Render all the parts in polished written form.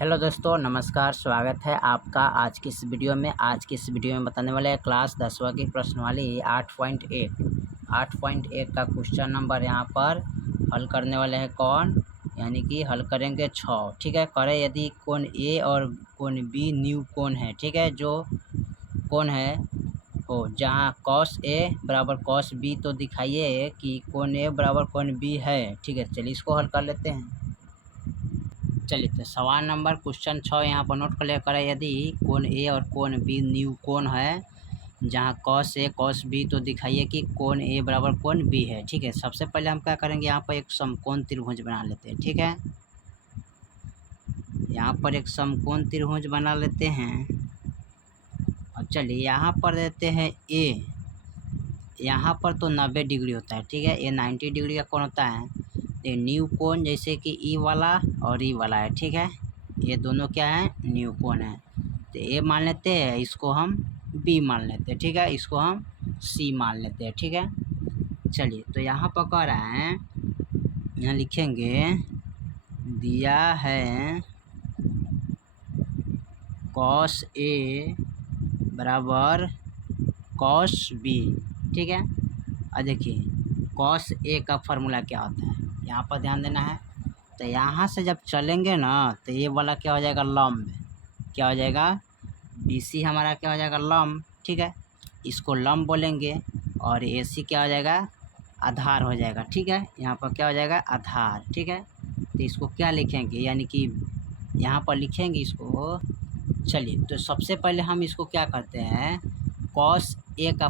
Hello दोस्तों, नमस्कार। स्वागत है आपका आज की इस वीडियो में। आज की इस वीडियो में बताने वाले हैं क्लास 10वीं की प्रश्नवाली 8.1 का क्वेश्चन नंबर यहाँ पर हल करने वाले हैं कौन, यानी कि हल करेंगे 6। ठीक है। करें यदि कोण ए और कोण बी न्यू कोण है। ठीक है। जो कोण है हो जहाँ cos ए बराबर cos बी, तो दिखाइए कि कोण ए बराबर कोण बी है। ठीक है। चलिए इसको हल कर लेते हैं। चलिए तो सवाल नंबर क्वेश्चन 6 यहाँ पर नोट कर लिया करें। यदि कोण ए और कोण बी न्यू कोण है जहाँ cos ए cos बी, तो दिखाइए कि कोण ए बराबर कोण बी है। ठीक है। सबसे पहले हम क्या करेंगे, यहाँ पर एक समकोण त्रिभुज बना लेते हैं। ठीक है। यहाँ पर एक समकोण त्रिभुज बना लेते हैं। और चलिए यहाँ पर देते हैं ए। यहाँ पर तो 90 डिग्री होता है। ठीक है। ये 90 डिग्री का कोण होता है। ये न्यू कोण जैसे कि ई वाला और ई वाला है। ठीक है। ये दोनों क्या है, न्यू कोण है। तो ए मान लेते हैं, इसको हम बी मान लेते हैं। ठीक है। इसको हम सी मान लेते हैं। ठीक है। चलिए तो यहाँ पर कह रहा है, यहाँ लिखेंगे दिया है cos ए बराबर cos बी। ठीक है। और देखिए cos ए का फॉर्मूला क्या होता है, यहाँ पर ध्यान देना है। तो यहाँ से जब चलेंगे ना, तो ये वाला क्या हो जाएगा, लंब। क्या हो जाएगा, BC हमारा क्या हो जाएगा, लंब। ठीक है। इसको लंब बोलेंगे। और AC क्या हो जाएगा, आधार हो जाएगा। ठीक है। यहाँ पर क्या हो जाएगा, आधार। ठीक है। तो इसको क्या लिखेंगे, यानी कि यहाँ पर लिखेंगे इसको। चलिए तो सबसे पहले हम इसको क्या करते हैं, cos का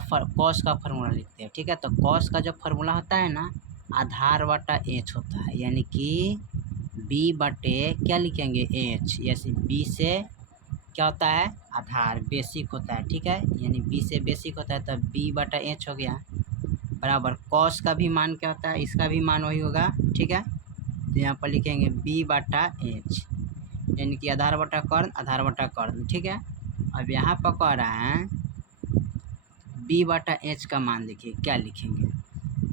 फार्मूला लिखते हैं। ठीक है। तो cos का जो फार्मूला होता है ना, आधार बटा h होता है, यानी कि b बटे क्या लिखेंगे, h। जैसे b से क्या होता है, आधार बेसिक होता है। ठीक है। यानी b से बेसिक होता है, तब b बटा h हो गया बराबर cos का भी मान क्या होता है, इसका भी मान वही होगा। ठीक है। तो यहाँ पर लिखेंगे b बटा h, यानी कि आधार बटा कर्ण, आधार बटा कर्ण। ठीक है। अब यहाँ पर कह रहा है b बटा h का मान देखिए क्या लिखेंगे,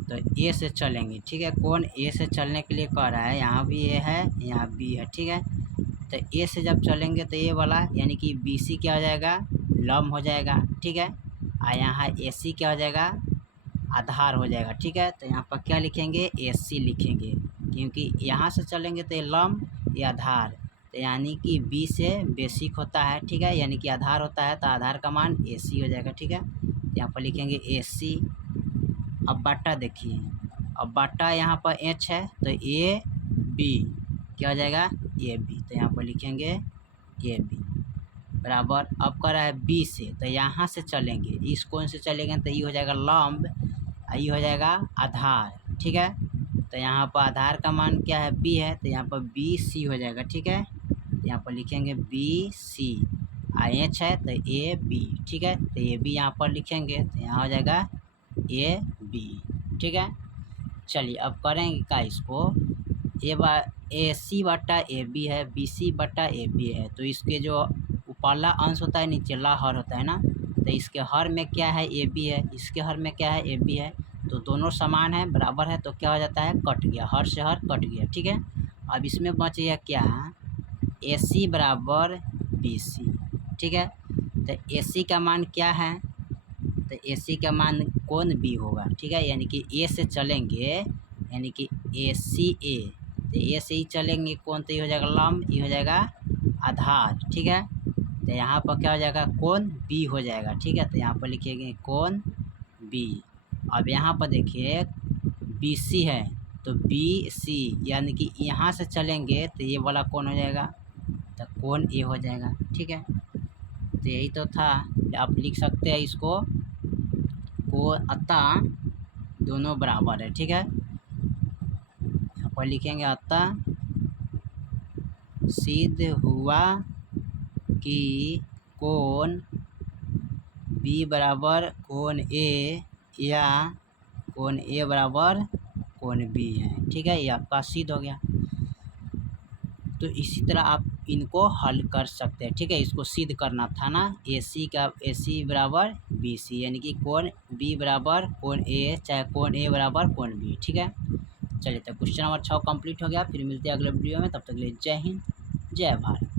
तो ए से चलेंगे। ठीक है। कोण ए से चलने के लिए कह रहा है, यहाँ भी ए है, यहाँ बी है। ठीक है। तो ए से जब चलेंगे तो ये वाला यानी कि BC क्या हो जाएगा, लंब हो जाएगा। ठीक है। और यहाँ AC क्या हो जाएगा, आधार हो जाएगा। ठीक है। तो यहाँ पर क्या लिखेंगे, AC लिखेंगे, क्योंकि यहाँ से चलेंगे तो ये लंब, ये आधार। तो यानी कि B से बेसिक होता है। ठीक है। यानी कि आधार होता है, तो आधार का मान AC हो जाएगा। ठीक है। तो यहाँ पर लिखेंगे AC। अब बटा देखिए, अब बटा यहाँ पर h है, तो AB क्या हो जाएगा, AB। तो यहाँ पर लिखेंगे AB बराबर, अब कर रहा है B से, तो यहाँ से चलेंगे, इस कोण से चलेंगे तो ये हो जाएगा लंब, ये हो जाएगा आधार। ठीक है। तो यहाँ पर आधार का मान क्या है, B है, तो यहाँ पर BC हो जाएगा। ठीक है। तो यहाँ पर लिखेंगे BC। h है तो AB। ठीक है। तो AB यहाँ पर लिखेंगे, तो यहाँ हो जाएगा AB। ठीक है। चलिए अब करेंगे क्या, इसको AC बटा AB है, BC बटा AB है, तो इसके जो ऊपरला अंश होता है, नीचेला हर होता है ना, तो इसके हर में क्या है, AB है, इसके हर में क्या है, AB है। तो दोनों समान है, बराबर है, तो क्या हो जाता है, कट गया, हर से हर कट गया। ठीक है। अब इसमें बच गया क्या, AC बराबर BC। ठीक है। तो AC का मान क्या है, तो AC का मान कोण B होगा। ठीक है। यानी कि A से चलेंगे, यानी कि ACA, तो A से ही चलेंगे कोण, तो ये हो जाएगा लंब, ये हो जाएगा आधार। ठीक है। तो यहाँ पर क्या हो जाएगा, कोण B हो जाएगा। ठीक है। तो यहाँ पर लिखेंगे कोण B। अब यहाँ पर देखिए BC है, तो BC यानी कि यहाँ से चलेंगे तो ये वाला कोण हो जाएगा, तो कोण A हो जाएगा। ठीक है। तो यही तो था, आप लिख सकते हैं इसको को, अतः दोनों बराबर है। ठीक है। यहाँ पर लिखेंगे अतः सिद्ध हुआ कि कोण B बराबर कोण A या कोण A बराबर कोण B है। ठीक है। ये आपका सिद्ध हो गया। तो इसी तरह आप इनको हल कर सकते हैं। ठीक है। इसको सिद्ध करना था ना, AC बराबर BC, यानी कि कोण B बराबर कोण A, चाहे कोण A बराबर कोण B। ठीक है। चलिए तो क्वेश्चन नंबर 6 कंप्लीट हो गया। फिर मिलते हैं अगले वीडियो में, तब तक के लिए जय हिंद, जय भारत।